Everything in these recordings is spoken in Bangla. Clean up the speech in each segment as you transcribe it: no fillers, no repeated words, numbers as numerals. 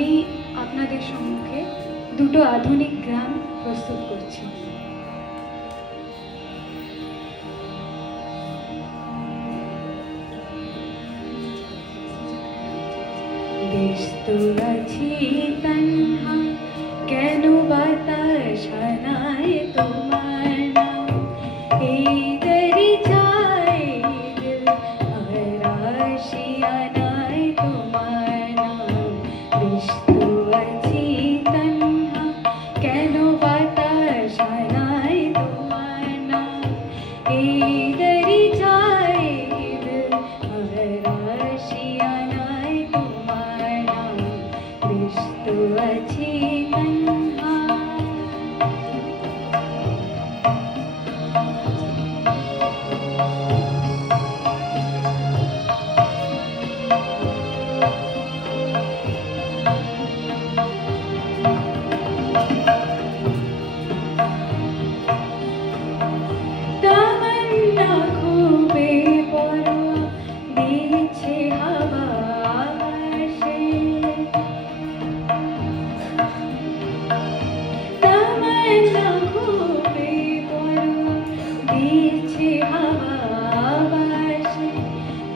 আমি আপনাদের সম্মুখে দুটো আধুনিক গান প্রস্তুত করছি। ব্যস্ত আছি তন্হা কেন বাতাস আনায় তোমার নাম, এই দরি যায় দিল আর আশিয়ানায় তোমার নাম। ব্যস্ত আছি তন্হা কেন বাতাস আনায় তোমার নাম, এই দরি যায় দিল আর আশিয়ানায় তোমার নাম। ব্যস্ত আছি তন্হা। तमन्ना खूबे बड़ो दिछे हवा आकाशे, तमन्ना खूबे बड़ो दिछे हवा आकाशे,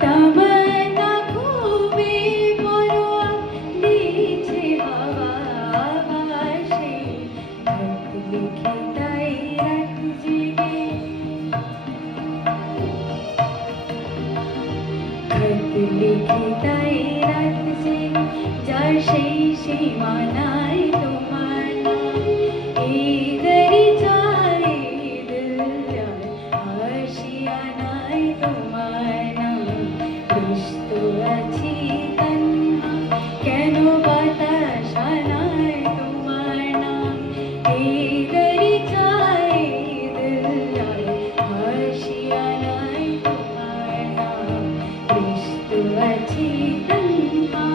तमन्ना खूबे बड़ो दिछे हवा आकाशे। खत लिखी ताई रात जेगे, खत लिखी ताई रात जेगे, যার সেই সীমানায় তোমার নাম, এই দরি যায় দিল আর আশিয়ানায় তোমার নাম। ব্যস্ত আছি তন্হা কেন বাতাস আনায় তোমার নাম, এই দরি যায় দিল আর আশিয়ানায় তোমার নাম। ব্যস্ত আছি তন্হা।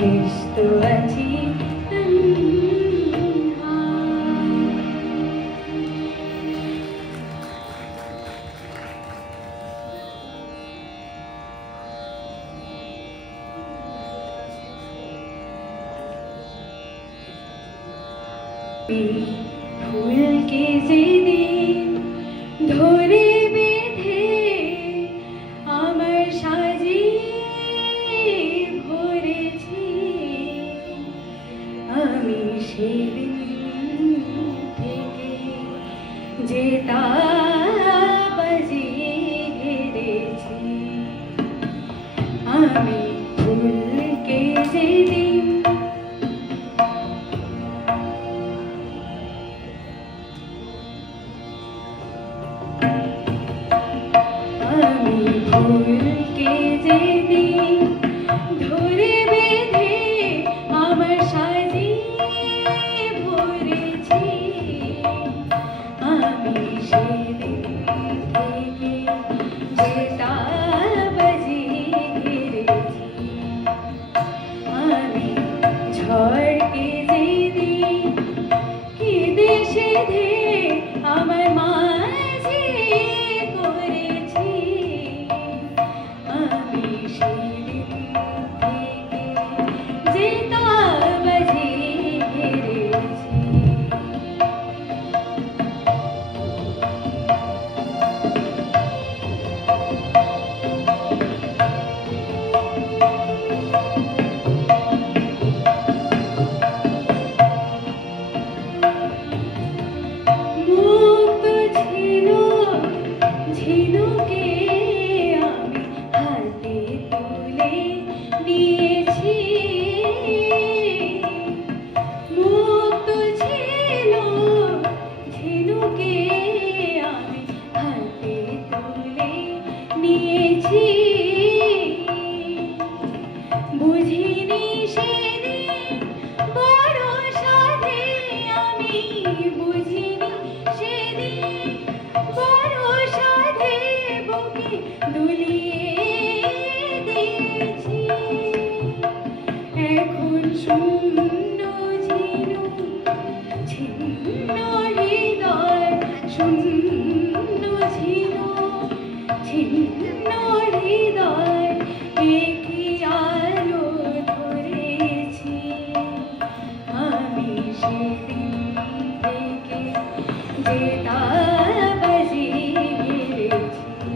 ব্যস্ত আছি তন্হা। ফুলকে যেদিন ধরে বেঁধে আমার সাজিয়ে ভরেছি, আমি সেদিন থেকে যে তারা বাজিয়ে ঘিরেছি। আমি ফুলকে যেদিন ফুলকে যেদিন ধরে বেঁধে আমার সাজিয়ে ভরেছি, আমি সেদিন থেকে যে তারা বাজিয়ে ঘিরেছি। আমি ঝড়কে যেদিন কেঁদে সেধে আমার মাঝে করেছি, আমি সেদিন থেকে যে তারা বাজিয়ে ঘিরেছি। মুক্ত ছিল ঝিনুকে আমি হাতে তুলে নিয়েছি, মুক্ত ছিল ঝিনুকে আমি হাতে তুলে নিয়েছি। বুঝিনি সেদিন বড় সাধে, আমি বুঝিনি সেদিন বড় সাধে বুকে দুলিয়ে দিয়েছি। এখন শূন্য ঝিনুক ছিন্ন হৃদয়, শূন্য ঝিনুক ছিন্ন হৃদয়, একই আলো ধরেছি। আমি সেদিন থেকে যে তারা বাজিয়ে ঘিরেছি।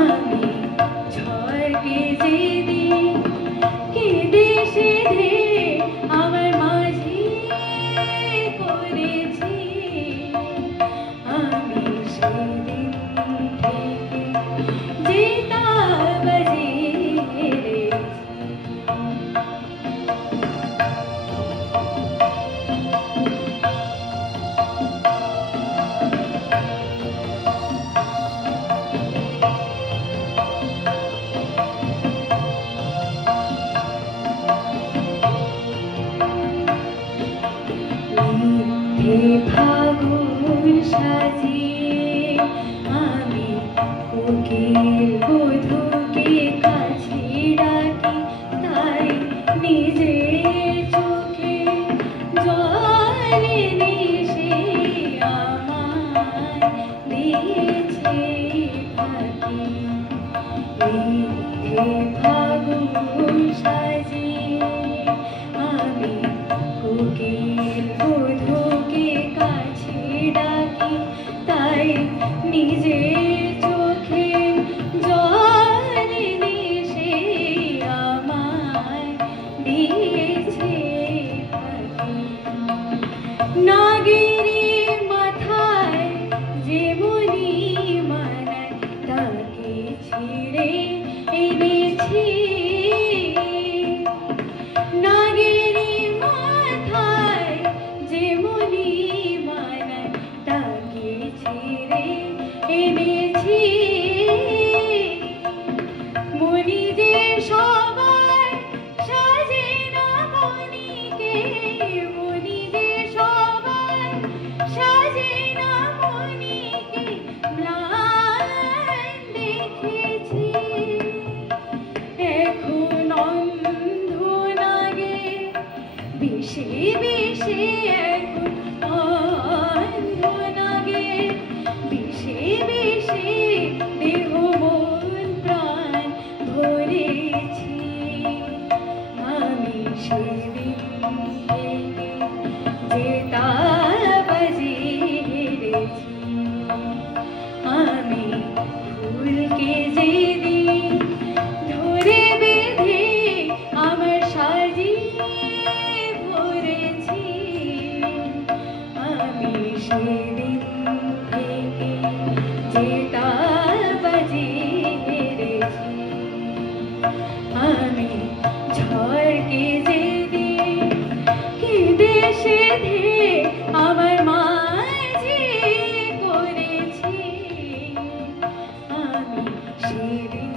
আমি ঝড়কে যেদিন কেঁদে সেধে আমার মাঝে করেছি, আমি সেদিন থেকে যে তারা বাজিয়ে ঘিরেছি। মিথ্যে ফাগুন সাজিয়ে আমি কোকিল বধূকে কাছে ডাকি, তাই নিজের চোখে জল এনে সে আমায় দিয়েছে ফাঁকি। মিথ্যে ফাগুন সাজিয়ে আমি কোকিল বধূকে কাছে ডাকি, তাই নিজের চোখে জল এনে সে আমায় দিয়েছে ফাঁকি। নাগেরি মাথায় যেমনি মানায় তাকে ছিঁড়ে এনেছি, নাগেরি মাথায় যেমনি মানায় তাকে ছিঁড়ে এনেছি। মনি যে সবাই সাজে না বিষে এখন অন্ধনাগে, বিষে দেহ মন প্রাণ ভরেছি। আমি সেদিন থেকে যেতা বাজি হেরেছি। আমি ফুলকে যেদিন ধরে বেঁধে আমার সাজিয়ে ভরেছি, আমি সেদিন থেকে যেতা বাজি হেরেছি। আমি ঝড়কে যেদিন কেঁদে সেধে আমার মাঝে করেছি, আমি সেদিন